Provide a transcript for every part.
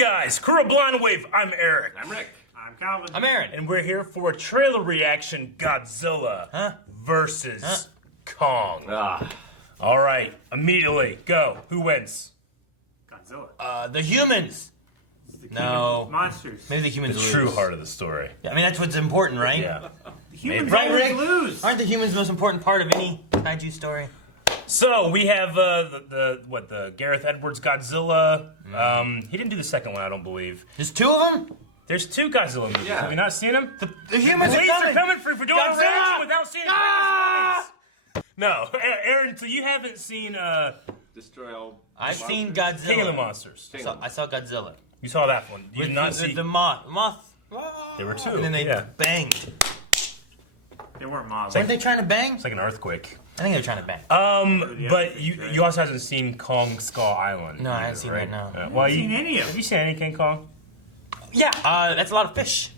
guys, Crew of Blind Wave, I'm Eric. I'm Rick. I'm Calvin. I'm Aaron. And we're here for a trailer reaction, Godzilla versus Kong. Alright, immediately, go. Who wins? Godzilla. The humans. No. Monsters. Maybe the humans The lose. true heart of the story. Yeah, I mean, that's what's important, right? Yeah. The humans Right, always Rick? lose. Aren't the humans the most important part of any kaiju story? So, we have the Gareth Edwards Godzilla. He didn't do the second one, I don't believe. There's two of them? There's two Godzilla movies. Yeah. Have you not seen them? The humans Police are coming for doing a Godzilla! reaction without seeing previous movies. No, Aaron, so you haven't seen Destroy all. I've seen King of the Godzilla. Monsters. I saw Godzilla. You saw that one. You With did not see... the moth. There were two. And then they yeah. banged. They weren't moths. Weren't they trying to bang? It's like an earthquake. I think they were trying to bang. But you also haven't seen Kong Skull Island. No, I either, haven't seen right? that, no. Well, haven't seen any of Have them. you seen any King Kong? Yeah, that's a lot of fish.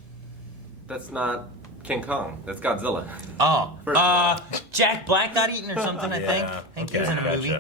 That's not King Kong. That's Godzilla. Oh, First of all. Jack Black got eaten or something, I think. Yeah, I think okay, he was in a gotcha. movie.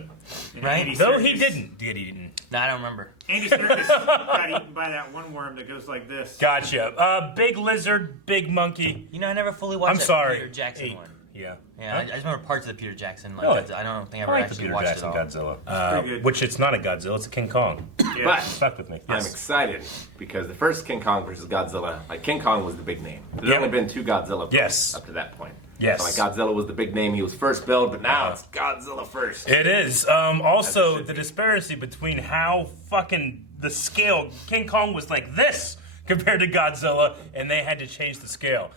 And Right? Andy No, he Serkis- didn't get eaten. No, I don't remember. Andy Serkis got eaten by that one worm that goes like this. Gotcha. Big lizard, big monkey. You know, I never fully watched I'm that sorry. Peter Jackson Ape. one. Yeah. Yeah, I just remember parts of the Peter Jackson. Like, Really? I don't think I I ever like the actually Peter watched Jackson it all. Godzilla. pretty good. Which it's not a Godzilla, it's a King Kong. Yeah. But Stuck with me. I'm Yes. excited because the first King Kong versus Godzilla, like King Kong was the big name. There's Yep. only been two Godzilla films Yes. up to that point. Yes. So like Godzilla was the big name. He was first billed, but now it's Godzilla first. It is. As Also, it should the be. disparity between how fucking the scale. King Kong was like this compared to Godzilla, and they had to change the scale.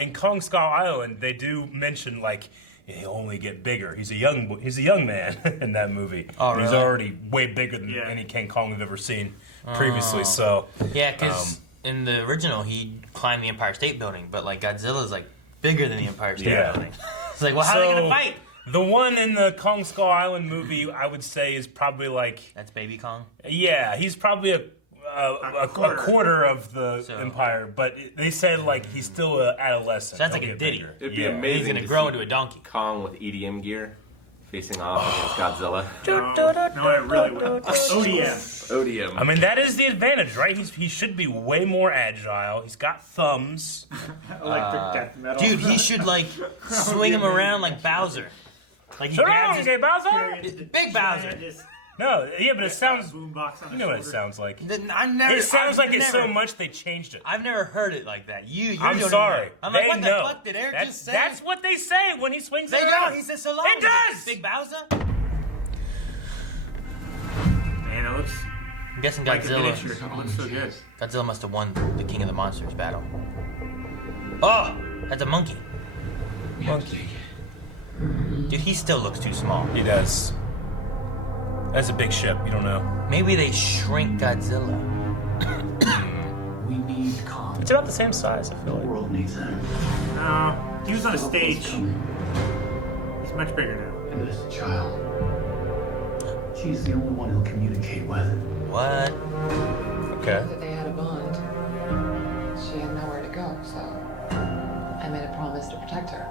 In Kong Skull Island, they do mention like he'll only get bigger. He's a young man in that movie. Oh, He's really? already way bigger than Yeah. any King Kong we've ever seen previously. So Yeah, because in the original, he climbed the Empire State Building, but like Godzilla's like bigger than the Empire State Yeah. Building. It's like, well, how are they gonna fight? The one in the Kong Skull Island movie, I would say, is probably like, That's Baby Kong. yeah, he's probably a quarter of the So- Empire, but they said like he's still an adolescent. So that's like He'll a get ditty. bigger. It'd be Yeah. amazing. He's gonna to grow see into a donkey. Kong with EDM gear facing off against Godzilla. No, it really would. ODM. ODM. I mean, that is the advantage, right? He should be way more agile. He's got thumbs. Electric death metal. Dude, he should like swing him around like Bowser. Like he grabs his Bowser? Big Bowser. No, yeah, but it sounds. Boombox on You know what it sounds like. I never. It sounds I've like it's so never- much they changed it. I've never heard it like that. You're I'm doing sorry. It. I'm They like, what know. the fuck did Eric that's, just say? That's what they say when he swings They it around. don't. He says so long. It does. Big Bowser. Man, it looks I'm guessing like a Godzilla. miniature. It looks so good. Godzilla must have won the King of the Monsters battle. Oh, that's a monkey. Monkey. Dude, he still looks too small. He does. That's a big ship. You don't know. Maybe they shrink Godzilla. We need Kong. It's about the same size. I feel The like. world needs him. No, he was on a stage. Coming. He's much bigger now. And this child. She's the only one he'll communicate with. What? Okay. That they had a bond. She had nowhere to go, so I made a promise to protect her.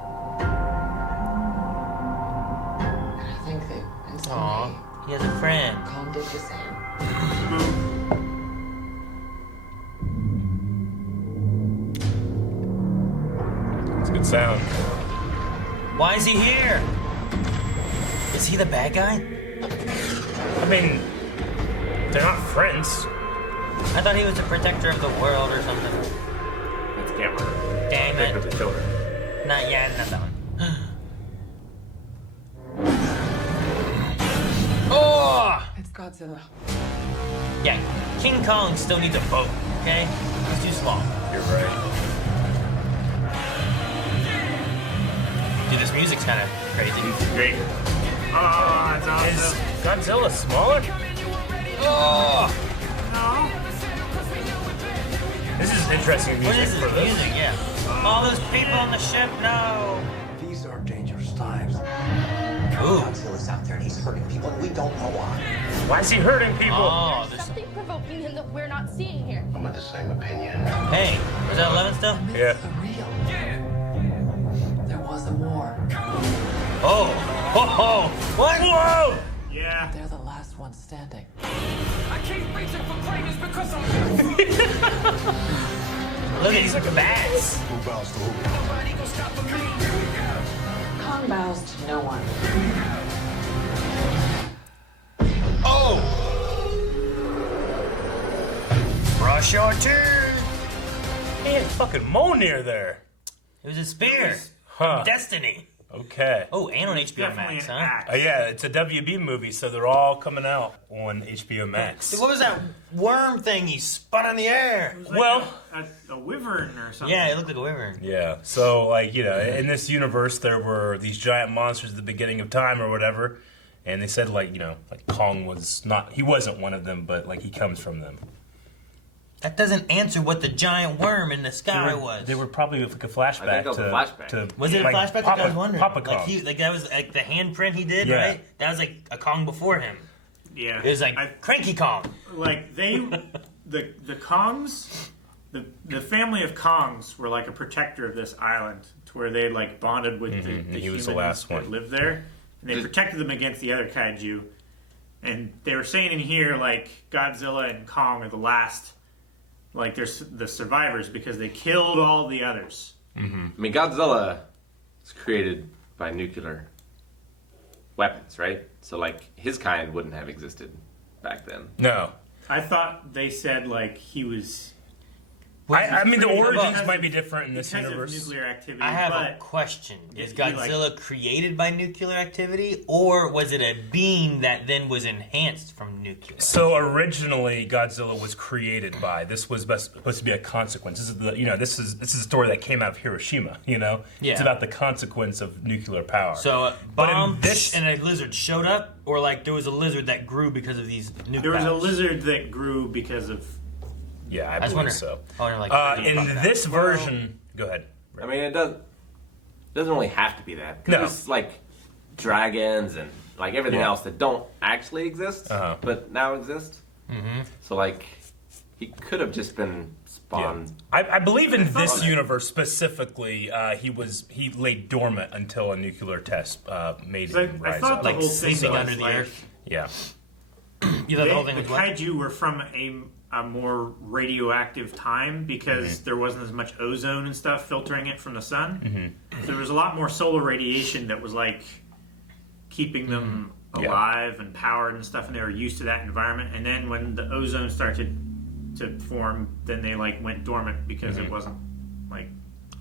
And I think that in some way, Aw, he has a friend. Kong did the same. It's a good sound. Why is he here? Is he the bad guy? I mean, they're not friends. I thought he was the protector of the world or something. That's Cameron. Damn Pick up it. the children. Not yet, not that one. Oh! It's Godzilla. Yeah, King Kong still needs a boat, okay? He's too small. You're right. Dude, this music's kind of crazy. Great. Oh, it's Is awesome. Godzilla smaller? Oh! No. This is interesting What music is for this this. music? Yeah. All those people on the ship? No. These are dangerous times. Ooh. Godzilla's out there and he's hurting people and we don't know why. Why is he hurting people? Oh, There's there's... something provoking him that we're not seeing here. I'm of the same opinion. Hey, was that 11 still? Yeah. The real. There was a war. Oh. Oh, oh. What? Whoa! Yeah. They're the last ones standing. I keep reaching for greatness because I'm Look at these bats. Kong bows to no one. Oh! Brush your teeth. He had fucking Mjolnir there. It was a spear. Huh. Destiny. Okay. Oh, and on HBO Definitely Max, an huh? axe. Yeah, it's a WB movie, so they're all coming out on HBO Max. What was that worm thing he spun in the air? It was like Well- a wyvern or something. Yeah, it looked like a wyvern. Yeah, so like in this universe there were these giant monsters at the beginning of time or whatever, and they said like Kong he wasn't one of them, but like he comes from them. That doesn't answer what the giant worm in the sky was. They were probably like a flashback. I think it was a flashback. To Was it like, a flashback? Papa, I was wondering. Papa Kong. Like that was like the handprint he did, Yeah. right? That was like a Kong before him. Yeah. It was like Cranky Kong. Like the Kongs, the family of Kongs were like a protector of this island, to where they like bonded with the he was humans the last that one. lived there, and they protected them against the other kaiju. And they were saying in here like Godzilla and Kong are the last, like they're the survivors because they killed all the others. I mean, Godzilla was created by nuclear weapons, right? So, like, his kind wouldn't have existed back then. No. I thought they said like he was. I mean, the origins because might be different in this because universe. of nuclear activity. I have a but question. Is he, like- Godzilla created by nuclear activity, or was it a being that then was enhanced from nuclear? So originally, Godzilla was created by. This was supposed to be a consequence. This is this is a story that came out of Hiroshima. Yeah. It's about the consequence of nuclear power. So a But in bomb this- and a lizard showed up, or like there was a lizard that grew because of these nuclear. there was a powers? lizard that grew because of. yeah, I was believe wondering. so. I wonder, like, In this version, go ahead. I mean, it doesn't really have to be that. 'Cause No. There's, like, dragons and, like, everything Yeah. else that don't actually exist, but now exist. Mm-hmm. So, like, he could have just been spawned. I believe in this universe specifically, he lay dormant until a nuclear test made So him I rise thought up. the Like whole thing sleeping was under the like, earth. Yeah. You thought the whole thing the was what? kaiju were from a more radioactive time because there wasn't as much ozone and stuff filtering it from the sun. So there was a lot more solar radiation that was like keeping them Yeah. alive and powered and stuff, and they were used to that environment. And then when the ozone started to form, then they like went dormant because it wasn't like.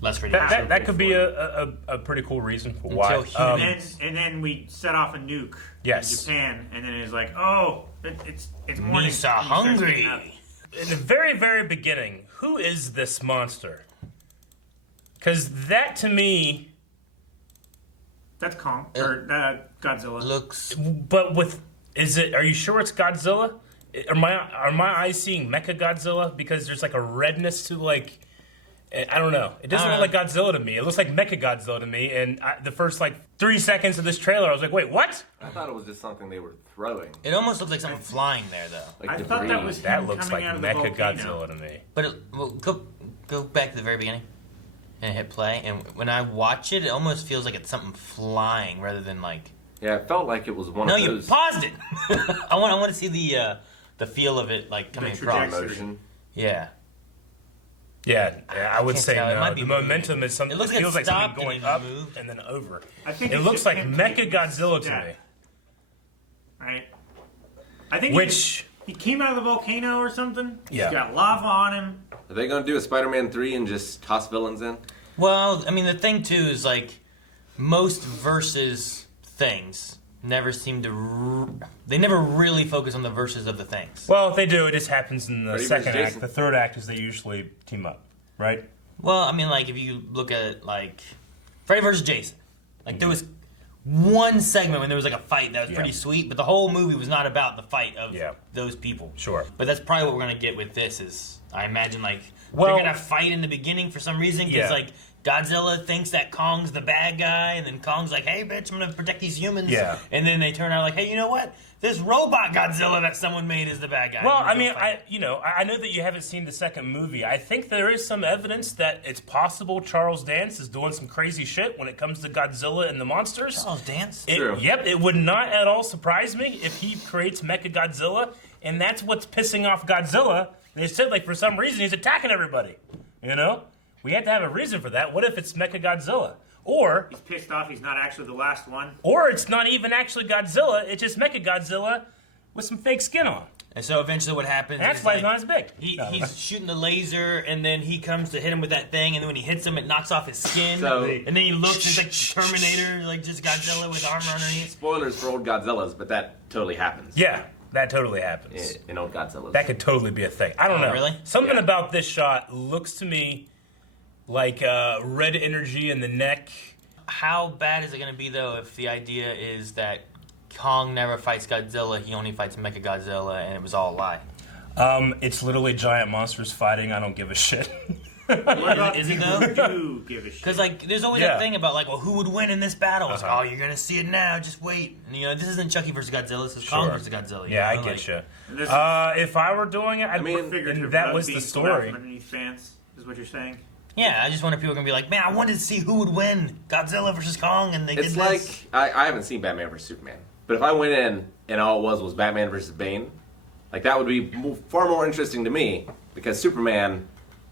Less radiation. That could be a pretty cool reason for why. Until And then we set off a nuke Yes. in Japan, and then it was like, oh, it's morning. Misa And he starts hungry. getting up. In the very, very beginning, who is this monster? Because that to me, That's Kong or Godzilla. Looks. but are you sure it's Godzilla? Are my eyes seeing Mecha Godzilla? Because there's like a redness to like, I don't know. It doesn't look like Godzilla to me. It looks like Mecha Godzilla to me. And the first like 3 seconds of this trailer, I was like, wait, what? I thought it was just something they were throwing. It almost looks like something flying there, though. Like I debris. thought that was That him looks coming like out of the Mecha volcano. Godzilla to me. But go back to the very beginning and hit play. And when I watch it, it almost feels like it's something flying rather than like. Yeah, it felt like it was one No, of you those. paused it. I want to see the feel of it like coming The across. trajectory. motion. Yeah. Yeah, I would can't say tell. It no. might be The momentum is something. It looks It like feels it like something stopped and going it up moved. and then over. I think It it's looks just like him Mecha taking Godzilla a to step, me. Right. I think Which he came out of the volcano or something. Yeah. He's got lava on him. Are they going to do a Spider-Man 3 and just toss villains in? Well, I mean, the thing too is like most versus things never seem to. They never really focus on the verses of the things. well, if they do, it just happens in the Freddy second versus act. Jason. The third act is they usually team up, right? Well, I mean, like if you look at like Freddy vs. Jason, like there was one segment when there was like a fight that was Yeah. pretty sweet, but the whole movie was not about the fight of Yeah. those people. Sure. But that's probably what we're gonna get with this. Is I imagine like Well- they're gonna fight in the beginning for some reason because Yeah. like Godzilla thinks that Kong's the bad guy, and then Kong's like, "Hey, bitch, I'm gonna protect these humans." Yeah. And then they turn out like, "Hey, you know what? This robot Godzilla that someone made is the bad guy." Well, And I we're mean, gonna fight. I know that you haven't seen the second movie. I think there is some evidence that it's possible Charles Dance is doing some crazy shit when it comes to Godzilla and the monsters. Charles Dance. True. Yep, it would not at all surprise me if he creates Mecha Godzilla, and that's what's pissing off Godzilla And they said, like, for some reason, he's attacking everybody. You know? We had to have a reason for that. What if it's Mechagodzilla? Or... He's pissed off he's not actually the last one. Or it's not even actually Godzilla. It's just Mechagodzilla with some fake skin on. And so eventually what happens And that's is why like, he's not as big. he's shooting the laser, and then he comes to hit him with that thing, and then when he hits him, it knocks off his skin. So- and then he looks, it's like Terminator, like just Godzilla with armor underneath. Spoilers for old Godzillas, but that totally happens. Yeah, that totally happens. In old Godzillas. That could totally be a thing. I don't Oh, know. really? Something Yeah. about this shot looks to me like red energy in the neck. How bad is it going to be, though, if the idea is that Kong never fights Godzilla, he only fights Mechagodzilla, and it was all a lie? It's literally giant monsters fighting. I don't give a shit. What about Is it people though? who do give a shit? Because, like, there's always Yeah. that thing about, like, well, who would win in this battle? It's like, Uh-huh. oh, you're going to see it now, just wait. And, you know, this isn't Chucky versus Godzilla, this is Kong versus Godzilla. Yeah, I know? get Like, you. And this If I were doing it, I mean, figurative and that blood was being the pulled out story. from underneath fans, is what you're saying? Yeah, I just wonder if people are going to be like, man, I wanted to see who would win, Godzilla versus Kong, and they It's did like, this. I haven't seen Batman vs. Superman, but if I went in and all it was Batman versus Bane, like that would be far more interesting to me, because Superman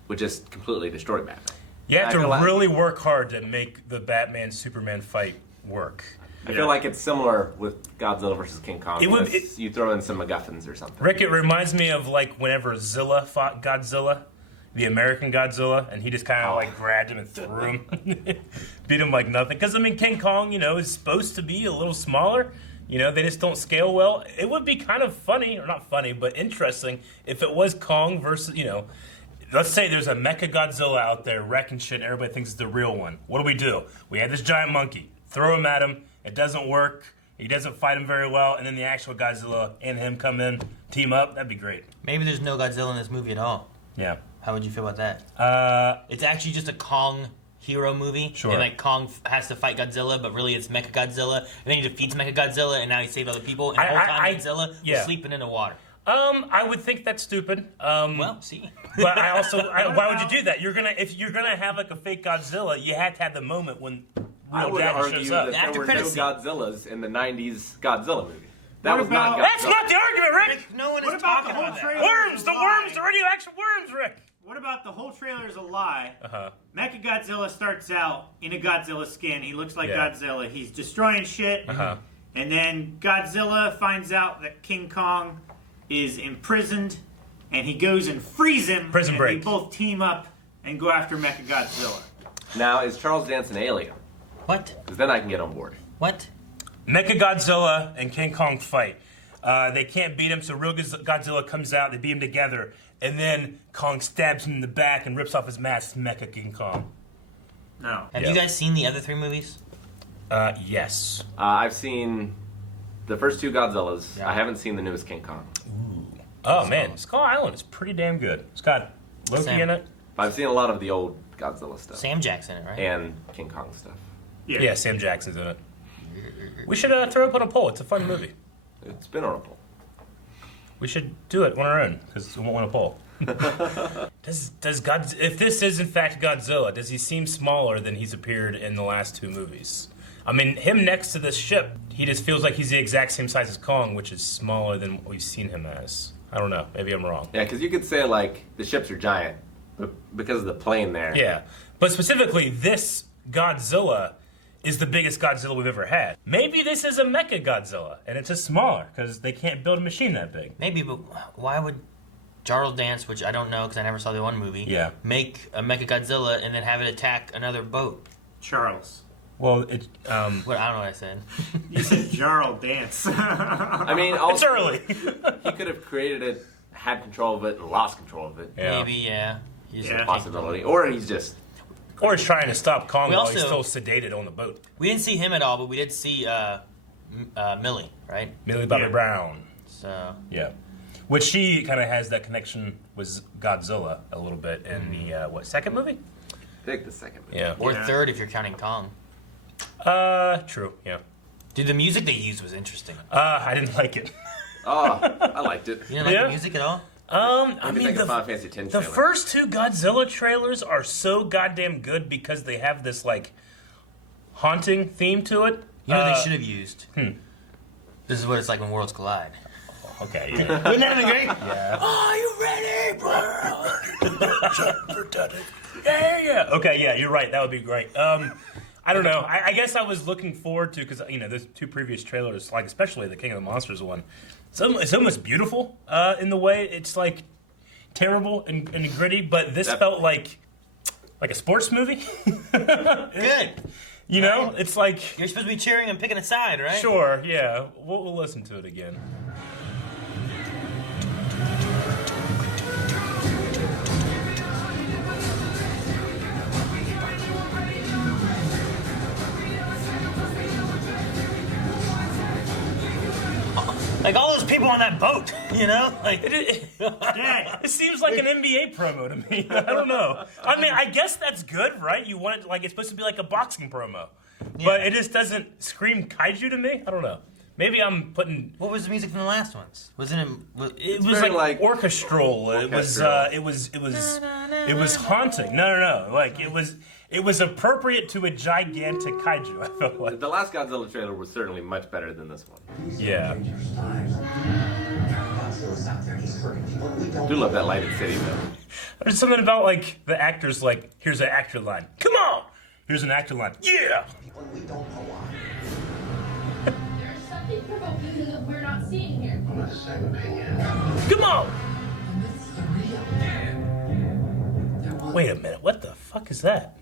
would just completely destroy Batman. You have I to feel like- really work hard to make the Batman-Superman fight work. I feel like it's similar with Godzilla versus King Kong. It would- unless you throw in some MacGuffins or something. Rick, it reminds me of like whenever Zilla fought Godzilla, the American Godzilla, and he just kind of like grabbed him and threw him, beat him like nothing. Because I mean, King Kong, you know, is supposed to be a little smaller. You know, they just don't scale well. It would be kind of funny, or not funny, but interesting if it was Kong versus, you know, let's say there's a Mecha Godzilla out there wrecking shit and everybody thinks it's the real one. What do? We have this giant monkey. Throw him at him. It doesn't work. He doesn't fight him very well. And then the actual Godzilla and him come in, team up. That'd be great. Maybe there's no Godzilla in this movie at all. Yeah. How would you feel about that? It's actually just a Kong hero movie. Sure. And like Kong has to fight Godzilla, but really it's Mechagodzilla. And then he defeats Mechagodzilla, and now he saves other people. And the whole time Godzilla yeah. was sleeping in the water. I would think that's stupid. Well, see. But I also, why would you do that? If you're gonna have like a fake Godzilla, you have to have the moment when I real would dad argue shows that up. there After were no credit scene. Godzillas in the 90s Godzilla movie. That What was not about- Godzilla. That's not the argument, Rick. No one What is about talking the whole about that. trailer? Worms, the worms, the radioactive worms, Rick. What about the whole trailer is a lie? Uh-huh. Mechagodzilla starts out in a Godzilla skin. He looks like Yeah. Godzilla. He's destroying shit. Uh-huh. And then Godzilla finds out that King Kong is imprisoned, and he goes and frees him. Prison and break. they both team up and go after Mechagodzilla. Now, is Charles Dance an alien? What? Because then I can get on board. What? Mechagodzilla and King Kong fight. They can't beat him, so real Godzilla comes out. They beat him together, and then Kong stabs him in the back and rips off his mask. Mecha King Kong. No. Have Yeah. you guys seen the other three movies? Yes. I've seen the first two Godzillas. Yeah. I haven't seen the newest King Kong. Oh man, Skull Island is pretty damn good. It's got Loki Sam. in it. But I've seen a lot of the old Godzilla stuff. Sam Jackson, right? And King Kong stuff. Yeah, Sam Jackson's in it. We should throw it up on a poll. It's a fun movie. It's been on a poll. We should do it on our own because we won't want a poll. Does God? If this is in fact Godzilla, does he seem smaller than he's appeared in the last two movies? I mean, him next to this ship, he just feels like he's the exact same size as Kong, which is smaller than what we've seen him as. I don't know. Maybe I'm wrong. Yeah, because you could say, like, the ships are giant, but because of the plane there. Yeah, but specifically, this Godzilla is the biggest Godzilla we've ever had. Maybe this is a Mecha Godzilla, and it's just smaller because they can't build a machine that big. Maybe, but why would Charles Dance, which I don't know because I never saw the one movie, Yeah. make a Mechagodzilla and then have it attack another boat? Charles. Well, it What, I don't know what I said. You said Jarl Dance. I mean, it's also, early. he could have created it, had control of it, and lost control of it. Yeah. Maybe, yeah. He's Yeah. a Possibility. Or he's just... Or he's trying to stop Kong We while he's also- still sedated on the boat. We didn't see him at all, but we did see Millie, right? Millie Bobby Yeah. Brown. So Yeah. Which she kind of has that connection with Godzilla a little bit in the, second movie? Pick the second movie. Yeah. or Yeah. third if you're counting Kong. True, yeah. Dude, the music they used was interesting. I didn't like it. Oh, I liked it. You didn't like Yeah? the music at all? I Maybe mean, think of Final Fantasy X the trailer. first two Godzilla trailers are so goddamn good because they have this, like, haunting theme to it. You know what they should have used? This is what it's like when worlds collide. Okay. Wouldn't that have been great? Yeah. Are you ready, bro? Yeah. Okay, yeah, you're right. That would be great. I don't know. I guess I was looking forward to, because, there's 2 previous trailers, like especially the King of the Monsters one. It's almost beautiful in the way it's like terrible and gritty, but this felt like a sports movie. Good. It's like You're supposed to be cheering and picking a side, right? sure, yeah. We'll listen to it again. Like all those people on that boat, Like, Dad, It seems like an NBA promo to me. I don't know. I mean, I guess that's good, right? You want it, like, it's supposed to be like a boxing promo, but it just doesn't scream kaiju to me. I don't know. Maybe I'm putting. what was the music from the last ones? Wasn't it? It was very, like like, orchestral. It was haunting. No. Like it was appropriate to a gigantic kaiju. I felt like. The last Godzilla trailer was certainly much better than this one. Yeah. I do love that lighted city though. There's something about like the actors. Like, here's an actor line. Come on. Here's an actor line. Yeah. There's something provoking that we're not seeing here. I'm of the same opinion. Come on. There was Wait a minute. What the fuck is that?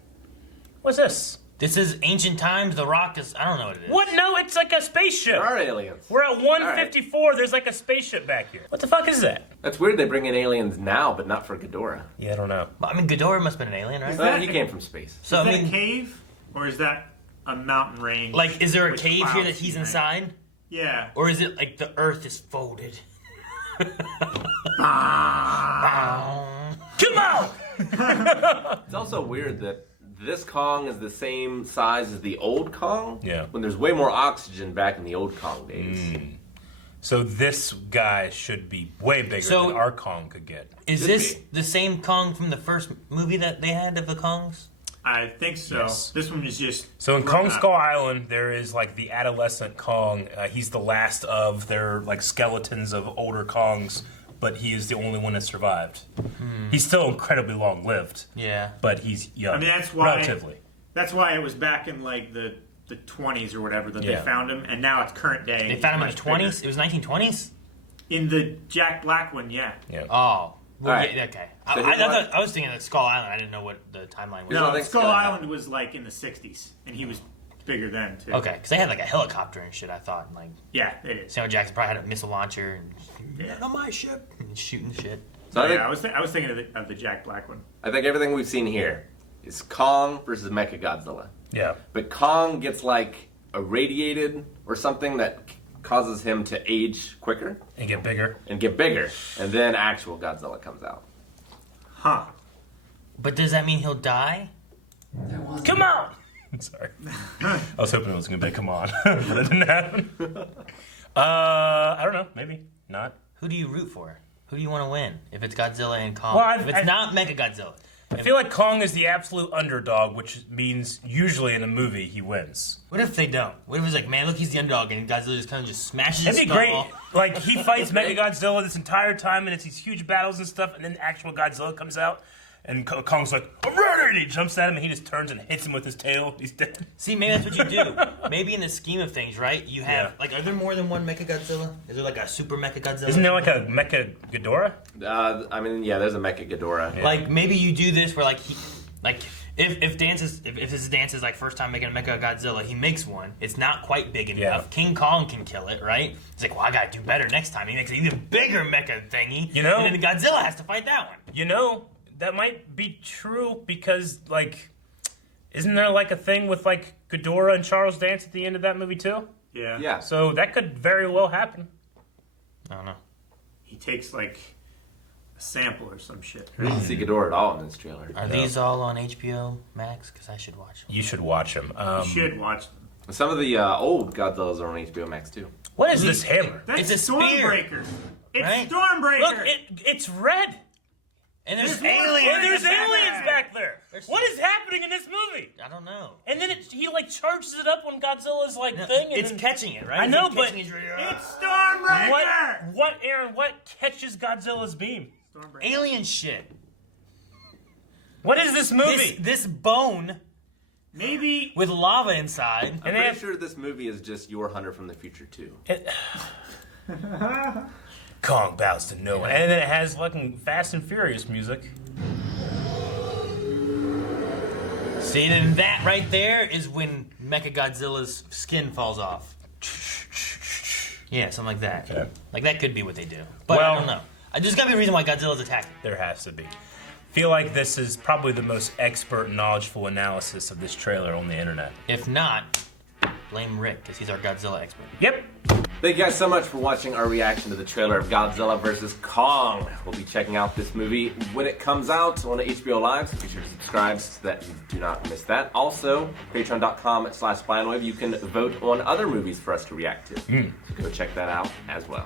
What's this? This is ancient times. The Rock is. I don't know what it is. What? No, it's like a spaceship. There are aliens. We're at 154. There's like a spaceship back here. What the fuck is that? That's weird they bring in aliens now, but not for Ghidorah. Yeah, I don't know. Well, I mean, Ghidorah must have been an alien, right? Well, he came from space. So is I that mean, a cave or is that a mountain range? like, is there a with cave here clouds that he's in it? inside, Yeah. or is it like the Earth is folded? Come on! It's also weird that this Kong is the same size as the old Kong. Yeah. When there's way more oxygen back in the old Kong days. So this guy should be way bigger So- than our Kong could get. Is Could this be. the same Kong from the first movie that they had of the Kongs? I think so. Yes. This one is just. So in grown Kong up. Skull Island, there is like the adolescent Kong. He's the last of their like skeletons of older Kongs, but he is the only one that survived. He's still incredibly long lived, Yeah. but he's young. I mean, that's why. relatively. That's why it was back in like the 20s or whatever that Yeah. they found him, and now it's current day. They found him in Much the 20s? bigger. It was 1920s? In the Jack Black one, yeah. Yeah. Oh. Well, All right. yeah, okay. So I here's thought, I was thinking of Skull Island. I didn't know what the timeline was. No, No, think Skull Skull Island was like in the 60s, and he was bigger then too. Okay, because they had like a helicopter and shit, I thought. Like, Yeah, it is. Samuel Jackson probably had a missile launcher and Yeah. on my ship and shooting shit. So I think, Yeah, I was thinking of the Jack Black one. I think everything we've seen here is Kong versus Mechagodzilla. Yeah. But Kong gets like irradiated or something that causes him to age quicker And get bigger. and get bigger. And then actual Godzilla comes out. Huh. But does that mean he'll die? there was Come on! Sorry. I was hoping it was going to be come on, but it didn't happen. I don't know. Maybe not. Who do you root for? Who do you want to win? If it's Godzilla and Kong? Well, if it's not Mechagodzilla. I feel like Kong is the absolute underdog, which means usually in a movie he wins. What if they don't? What if it's like, man, look, he's the underdog, and Godzilla just kind of just smashes his It'd be skull? great. Like, he fights Mechagodzilla this entire time, and it's these huge battles and stuff, and then actual Godzilla comes out, and Kong's like, I'm ready! And he jumps at him, and he just turns and hits him with his tail. He's dead. See, maybe that's what you do. Maybe in the scheme of things, right? You have, Yeah. like, are there more than one Mechagodzilla? Is there like a super Mechagodzilla? Isn't there like a Mecha Ghidorah? I mean, yeah, there's a Mechagodzilla. Yeah. Like, maybe you do this where, like, if this is Dance's like first time making a Mechagodzilla, he makes one. It's not quite big enough. Yeah. King Kong can kill it, right? He's like, well, I gotta do better next time. He makes an even bigger mecha thingy. You know- and then Godzilla has to fight that one. You know, that might be true because, like, isn't there like a thing with like Ghidorah and Charles Dance at the end of that movie too? Yeah. Yeah. So that could very well happen. I don't know. He takes like a sample or some shit. I didn't see Ghidorah at all in this trailer. Are these all on HBO Max? Because I should watch them. You should watch him. You should watch them. Some of the old Godzillas are on HBO Max too. What is this hammer? That's It's a spear. Stormbreaker. It's Right? Stormbreaker. Look, it's red. And there's There's more aliens. And there's back aliens there. back there. What is happening in this movie? I don't know. And then he like charges it up on Godzilla's like thing. And It's then, catching it, right? I know, It's but catching it. It's Stormbreaker! Aaron? What catches Godzilla's beam? Stormbreaker. Alien shit. What is this movie? This bone Maybe with lava inside. I'm pretty sure this movie is just Your Hunter from the Future 2. Kong bows to no one, and then it has fucking Fast and Furious music. See, and that right there is when Mechagodzilla's skin falls off. Yeah, something like that. Okay. Like that could be what they do, but I don't know. There's gotta be a reason why Godzilla's attacking. There has to be. Feel like this is probably the most expert, knowledgeable analysis of this trailer on the internet. If not, blame Rick because he's our Godzilla expert. Yep. Thank you guys so much for watching our reaction to the trailer of Godzilla vs. Kong. We'll be checking out this movie when it comes out on HBO Live, so be sure to subscribe so that you do not miss that. Also, patreon.com/SpineWave, you can vote on other movies for us to react to. So go check that out as well.